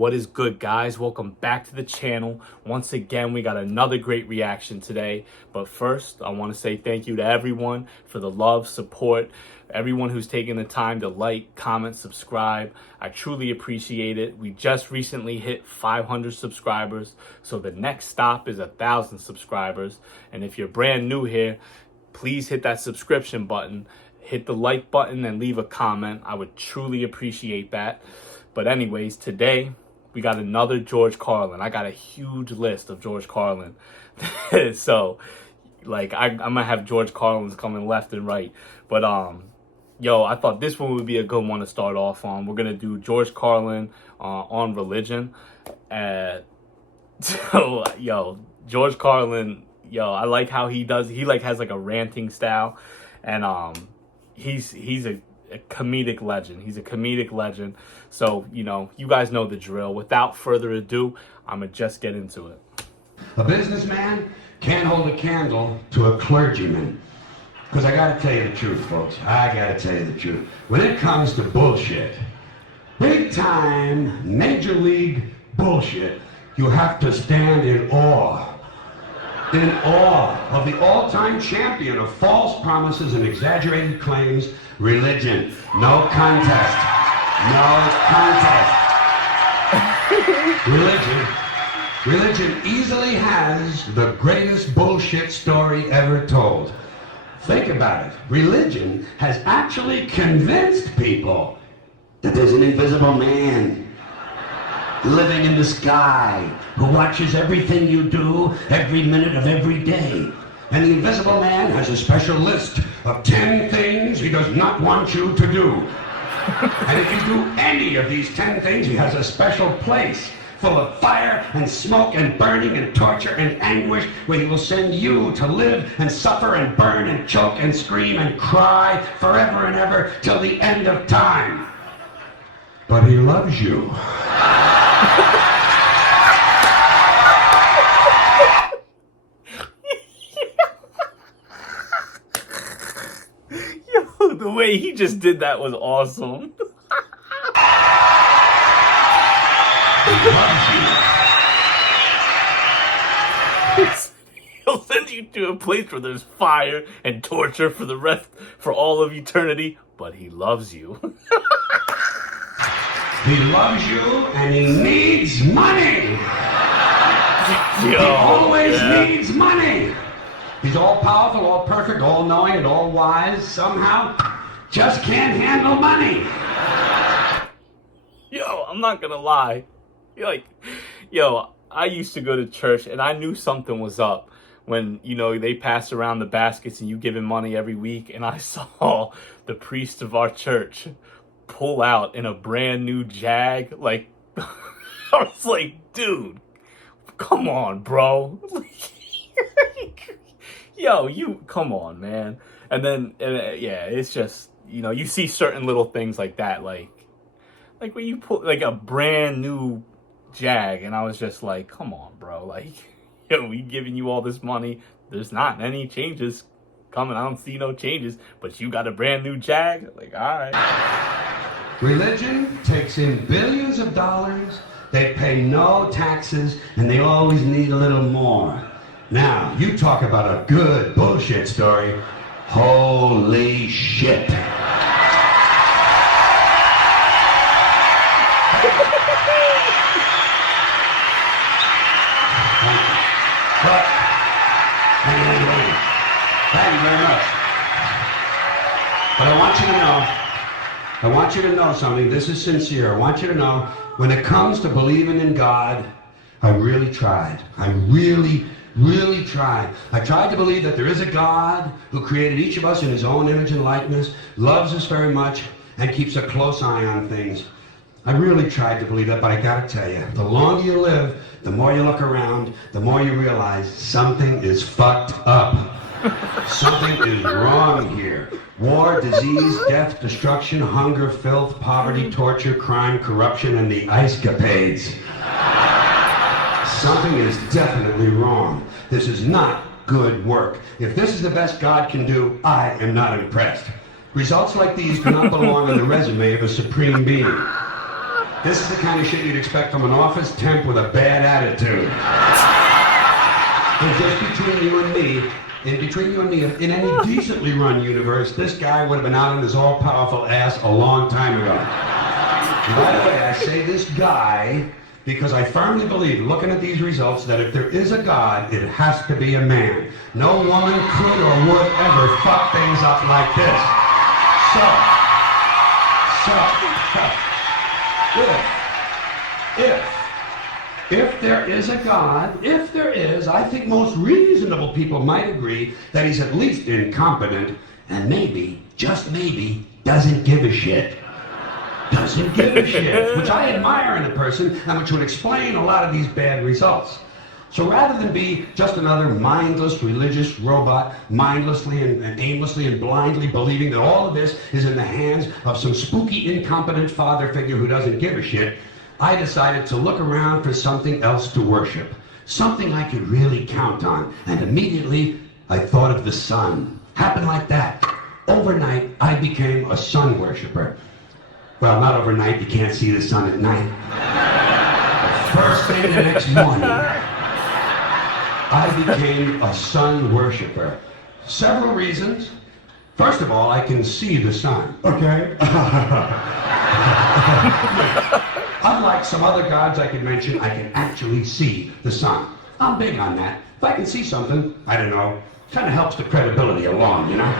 What is good, guys? Welcome back to the channel. Once again, we got another great reaction today. But first, I want to say thank you to everyone for the love, support, everyone who's taken the time to like, comment, subscribe. I truly appreciate it. We just recently hit 500 subscribers, so the next stop is 1,000 subscribers. And if you're brand new here, please hit that subscription button, hit the like button, and leave a comment. I would truly appreciate that. But anyways, today we got another George Carlin. I got a huge list of George Carlin. So, like, I'm gonna have George Carlins coming left and right. But, yo, I thought this one would be a good one to start off on. We're gonna do George Carlin on religion. So, yo, George Carlin, yo, I like how he has like a ranting style. And, he's a comedic legend. He's a comedic legend. So, you know, you guys know the drill. Without further ado, I'm gonna just get into it. A businessman can't hold a candle to a clergyman. Because I gotta tell you the truth, folks. I gotta tell you the truth. When it comes to bullshit, big time, major league bullshit, you have to stand in awe. In awe of the all-time champion of false promises and exaggerated claims, religion. No contest. No contest. Religion easily has the greatest bullshit story ever told. Think about it. Religion has actually convinced people that there's an invisible man living in the sky who watches everything you do every minute of every day. And the invisible man has a special list of 10 things he does not want you to do. And if you do any of these 10 things, he has a special place full of fire and smoke and burning and torture and anguish where he will send you to live and suffer and burn and choke and scream and cry forever and ever till the end of time. But he loves you. Yo, the way he just did that was awesome. He'll send you to a place where there's fire and torture for all of eternity, but he loves you. He loves you and he needs money. He always needs money. He's all powerful, all perfect, all knowing, and all wise. Somehow, just can't handle money. Yo, I'm not gonna lie. Yo, I used to go to church and I knew something was up when, you know, they pass around the baskets and you give him money every week. And I saw the priest of our church pull out in a brand new Jag. Like, I was like, dude, come on, bro. Yo, come on, man. And then, yeah, it's just, you know, you see certain little things like that, like when you put like a brand new Jag, and I was just like, come on, bro. Like, yo, we giving you all this money. There's not any changes coming. I don't see no changes, but you got a brand new Jag. Like, all right. Religion takes in billions of dollars. They pay no taxes, and they always need a little more. Now, you talk about a good bullshit story. Holy shit. But, thank you very much. But I want you to know something. This is sincere. I want you to know, when it comes to believing in God, I really tried. I really tried. I tried to believe that there is a God who created each of us in his own image and likeness, loves us very much, and keeps a close eye on things. I really tried to believe that, but I gotta tell you, the longer you live, the more you look around, the more you realize something is fucked up. Something is wrong here. War, disease, death, destruction, hunger, filth, poverty, torture, crime, corruption, and the ice-capades. Something is definitely wrong. This is not good work. If this is the best God can do, I am not impressed. Results like these do not belong on the resume of a supreme being. This is the kind of shit you'd expect from an office temp with a bad attitude. And just between you and me, in any decently run universe, this guy would have been out on his all-powerful ass a long time ago. And by the way, I say this guy because I firmly believe, looking at these results, that if there is a God, it has to be a man. No woman could or would ever fuck things up like this. If there is a God, if there is, I think most reasonable people might agree that he's at least incompetent and maybe, just maybe, doesn't give a shit. Doesn't give a shit, which I admire in a person and which would explain a lot of these bad results. So rather than be just another mindless religious robot, mindlessly and aimlessly and blindly believing that all of this is in the hands of some spooky, incompetent father figure who doesn't give a shit, I decided to look around for something else to worship, something I could really count on. And immediately, I thought of the sun. Happened like that. Overnight, I became a sun worshiper. Well, not overnight, you can't see the sun at night. First thing the next morning, I became a sun worshiper. Several reasons. First of all, I can see the sun, okay? Unlike some other gods I could mention, I can actually see the sun. I'm big on that. If I can see something, I don't know, kind of helps the credibility along, you know?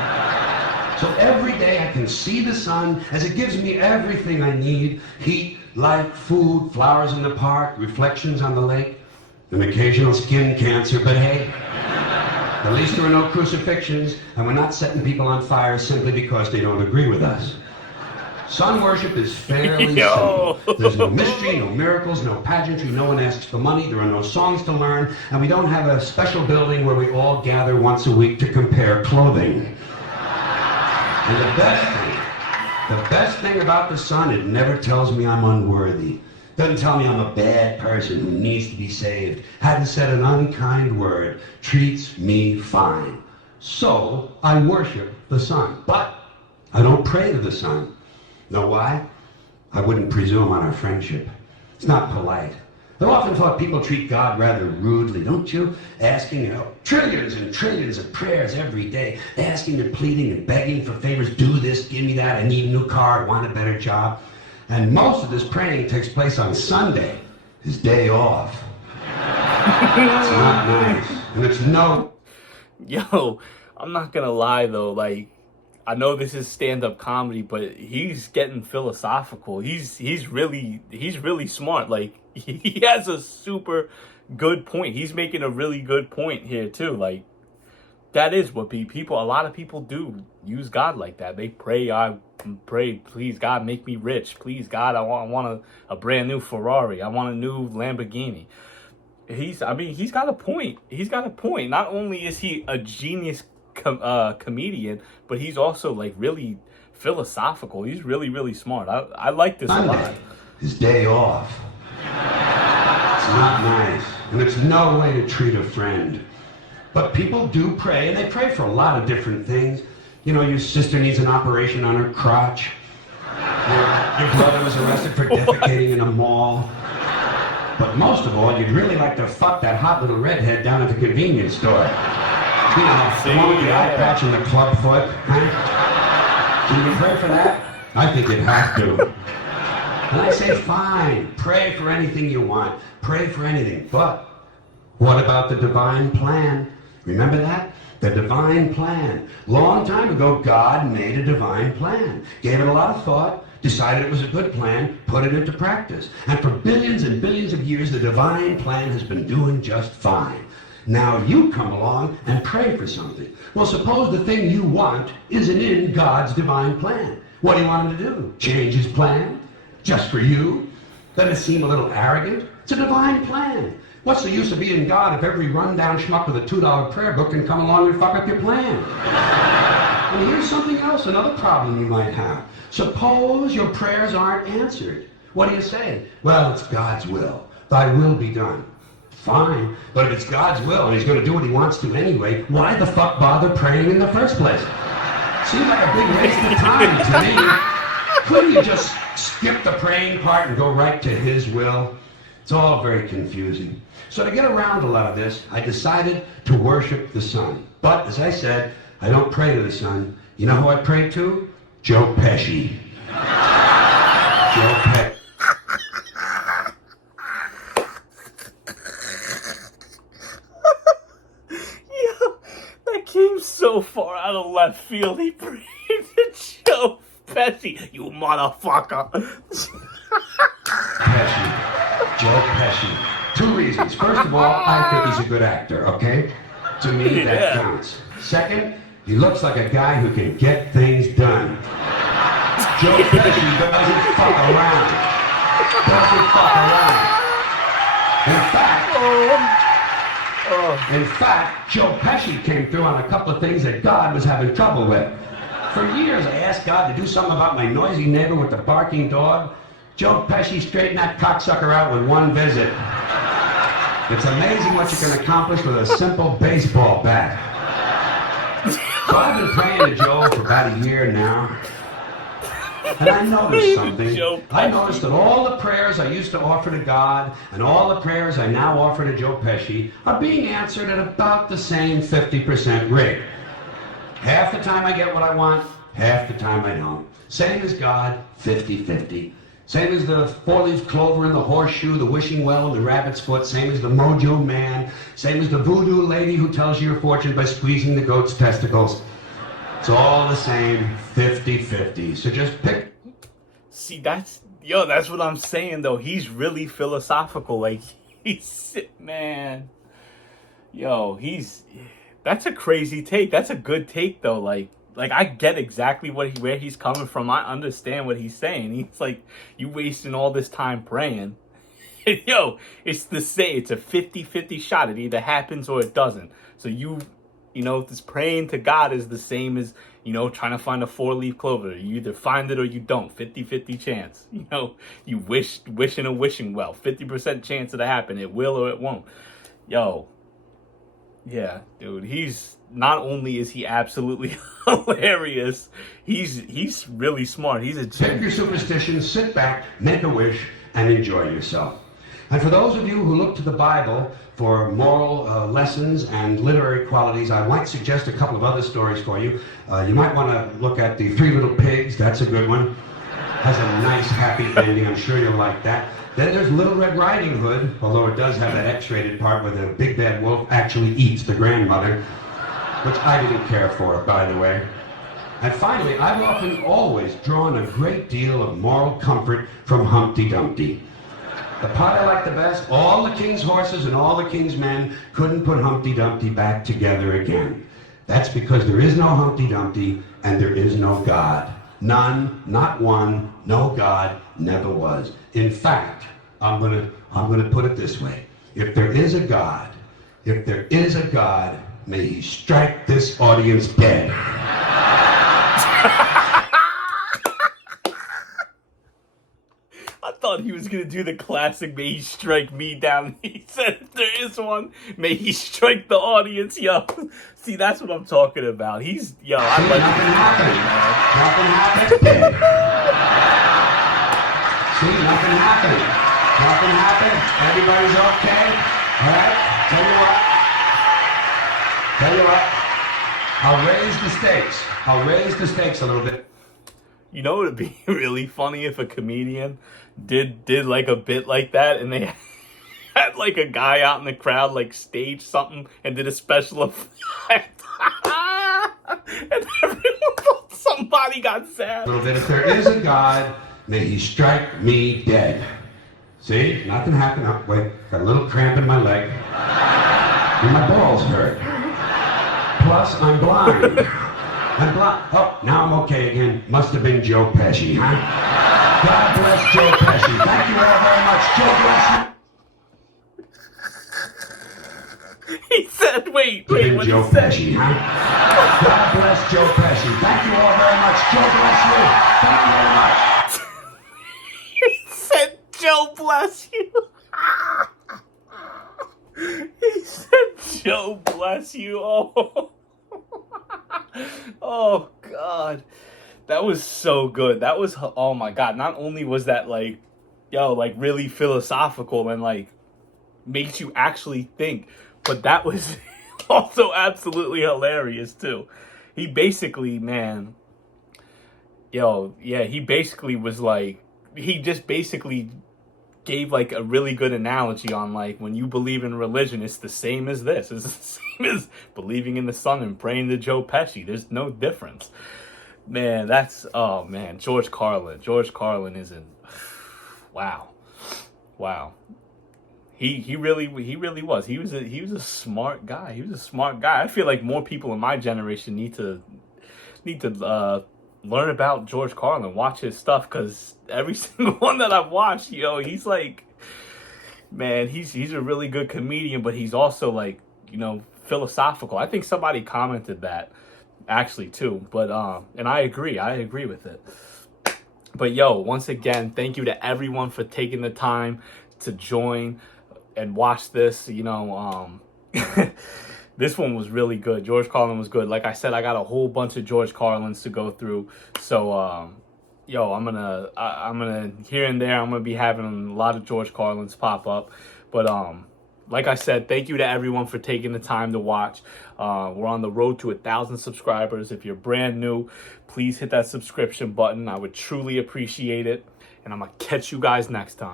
So every day I can see the sun as it gives me everything I need: heat, light, food, flowers in the park, reflections on the lake, an occasional skin cancer, but hey, at least there are no crucifixions, and we're not setting people on fire simply because they don't agree with us. Sun worship is fairly simple. There's no mystery, no miracles, no pageantry, no one asks for money, there are no songs to learn, and we don't have a special building where we all gather once a week to compare clothing. And the best thing about the sun, it never tells me I'm unworthy. Doesn't tell me I'm a bad person who needs to be saved. Hadn't said an unkind word. Treats me fine. So I worship the sun. But I don't pray to the sun. Know why? I wouldn't presume on our friendship. It's not polite. I've often thought people treat God rather rudely, don't you? Asking, trillions and trillions of prayers every day, asking and pleading and begging for favors. Do this, give me that, I need a new car, I want a better job. And most of this praying takes place on Sunday, his day off. It's not nice. And it's no... Yo, I'm not gonna lie though, like, I know this is stand-up comedy, but he's getting philosophical. He's really smart. Like, he has a super good point. He's making a really good point here too. Like, that is what a lot of people do, use God like that. They pray, I pray, please God, make me rich. Please God, I want a brand new Ferrari. I want a new Lamborghini. He's got a point. He's got a point. Not only is he a genius comedian, but he's also like really philosophical. He's really smart. I like this a lot. His day off. It's not nice, and it's no way to treat a friend. But people do pray, and they pray for a lot of different things. You know, your sister needs an operation on her crotch. Your brother was arrested for defecating in a mall. But most of all, you'd really like to fuck that hot little redhead down at the convenience store. You know, the one with the eye patch and the club foot. Huh? Can you pray for that? I think you'd have to. And I say, fine, pray for anything you want. Pray for anything. But what about the divine plan? Remember that? The divine plan. Long time ago, God made a divine plan. Gave it a lot of thought, decided it was a good plan, put it into practice. And for billions and billions of years, the divine plan has been doing just fine. Now you come along and pray for something. Well, suppose the thing you want isn't in God's divine plan. What do you want him to do? Change his plan? Just for you? Doesn't it seem a little arrogant? It's a divine plan. What's the use of being God if every rundown schmuck with a $2 prayer book can come along and fuck up your plan? And here's something else, another problem you might have. Suppose your prayers aren't answered. What do you say? Well, it's God's will. Thy will be done. Fine, but if it's God's will and he's going to do what he wants to anyway, why the fuck bother praying in the first place? Seems like a big waste of time to me. Couldn't you just skip the praying part and go right to his will. It's all very confusing. So to get around a lot of this, I decided to worship the sun. But as I said, I don't pray to the sun. You know who I pray to? Joe Pesci. Joe Pesci. That came so far out of left field. He prayed to Joe Pesci. You motherfucker. Pesci. Joe Pesci. 2 reasons. First of all, I think he's a good actor, okay? To me, that counts. Second, he looks like a guy who can get things done. Joe Pesci doesn't fuck around. Doesn't fuck around. In fact, Joe Pesci came through on a couple of things that God was having trouble with. For years, I asked God to do something about my noisy neighbor with the barking dog. Joe Pesci straightened that cocksucker out with 1 visit. It's amazing what you can accomplish with a simple baseball bat. So I've been praying to Joe for about a year now. And I noticed something. I noticed that all the prayers I used to offer to God and all the prayers I now offer to Joe Pesci are being answered at about the same 50% rate. Half the time I get what I want, half the time I don't. Same as God, 50-50. Same as the 4-leaf clover and the horseshoe, the wishing well and the rabbit's foot. Same as the mojo man. Same as the voodoo lady who tells you your fortune by squeezing the goat's testicles. It's all the same, 50-50. So just pick. See, that's what I'm saying, though. He's really philosophical. Like, man. That's a crazy take. That's a good take, though. Like I get exactly where he's coming from. I understand what he's saying. He's like, you wasting all this time praying. It's the same. It's a 50-50 shot. It either happens or it doesn't. So this praying to God is the same as, trying to find a 4-leaf clover. You either find it or you don't. 50-50 chance. You wishing a wishing well. 50% chance it'll happen. It will or it won't. Yeah, dude, he's not only is he absolutely hilarious, he's really smart. He's a genius. Take your superstitions, sit back, make a wish, and enjoy yourself. And for those of you who look to the Bible for moral lessons and literary qualities, I might suggest a couple of other stories for you. You might want to look at the 3 Little Pigs. That's a good one. Has a nice, happy ending. I'm sure you'll like that. Then there's Little Red Riding Hood, although it does have that X-rated part where the big bad wolf actually eats the grandmother, which I didn't care for, by the way. And finally, I've often always drawn a great deal of moral comfort from Humpty Dumpty. The part I like the best, all the king's horses and all the king's men couldn't put Humpty Dumpty back together again. That's because there is no Humpty Dumpty and there is no God. None, not one, no God, never was. In fact, I'm gonna put it this way. If there is a God, may he strike this audience dead. I thought he was gonna do the classic, may he strike me down. He said if there is one, may he strike the audience. See, that's what I'm talking about. I like nothing happened. Nothing happened. See, nothing happened. Nothing happened. Everybody's okay. All right? Tell you what. I'll raise the stakes a little bit. It would be really funny if a comedian did like a bit like that, and they had like a guy out in the crowd like stage something and did a special effect, and everyone thought somebody got sad. A little bit. If there is a God, may he strike me dead. See, nothing happened. Oh, wait, got a little cramp in my leg, and my balls hurt. Plus, I'm blind. Oh, now I'm okay again. Must have been Joe Pesci, huh? God bless Joe Pesci. Thank you all very much. Joe bless you. He said, wait, what Joe he said? Pesci, huh? God bless Joe Pesci. Thank you all very much. Joe bless you. Thank you very much. He said, Joe bless you. He said, Joe bless you. Oh. Oh, God. That was so good. That was, oh my God. Not only was that like, yo, like really philosophical and like makes you actually think, but that was also absolutely hilarious too. He basically, man, yo, yeah, he basically was like, he just basically gave like a really good analogy on like when you believe in religion, it's the same as this. It's the same as believing in the sun and praying to Joe Pesci. There's no difference. Man, that's, oh man, George Carlin. George Carlin isn't, wow. Wow. He really was. He was a smart guy. He was a smart guy. I feel like more people in my generation need to learn about George Carlin, watch his stuff, because every single one that I've watched, you know, he's like, man, he's a really good comedian, but he's also like, you know, philosophical. I think somebody commented that actually too, but and I agree with it. But yo, once again, thank you to everyone for taking the time to join and watch this. You know, this one was really good. George Carlin was good. Like I said, I got a whole bunch of George Carlins to go through. So, yo, I'm gonna here and there, I'm gonna be having a lot of George Carlins pop up. But like I said, thank you to everyone for taking the time to watch. We're on the road to 1,000 subscribers. If you're brand new, please hit that subscription button. I would truly appreciate it. And I'm gonna catch you guys next time.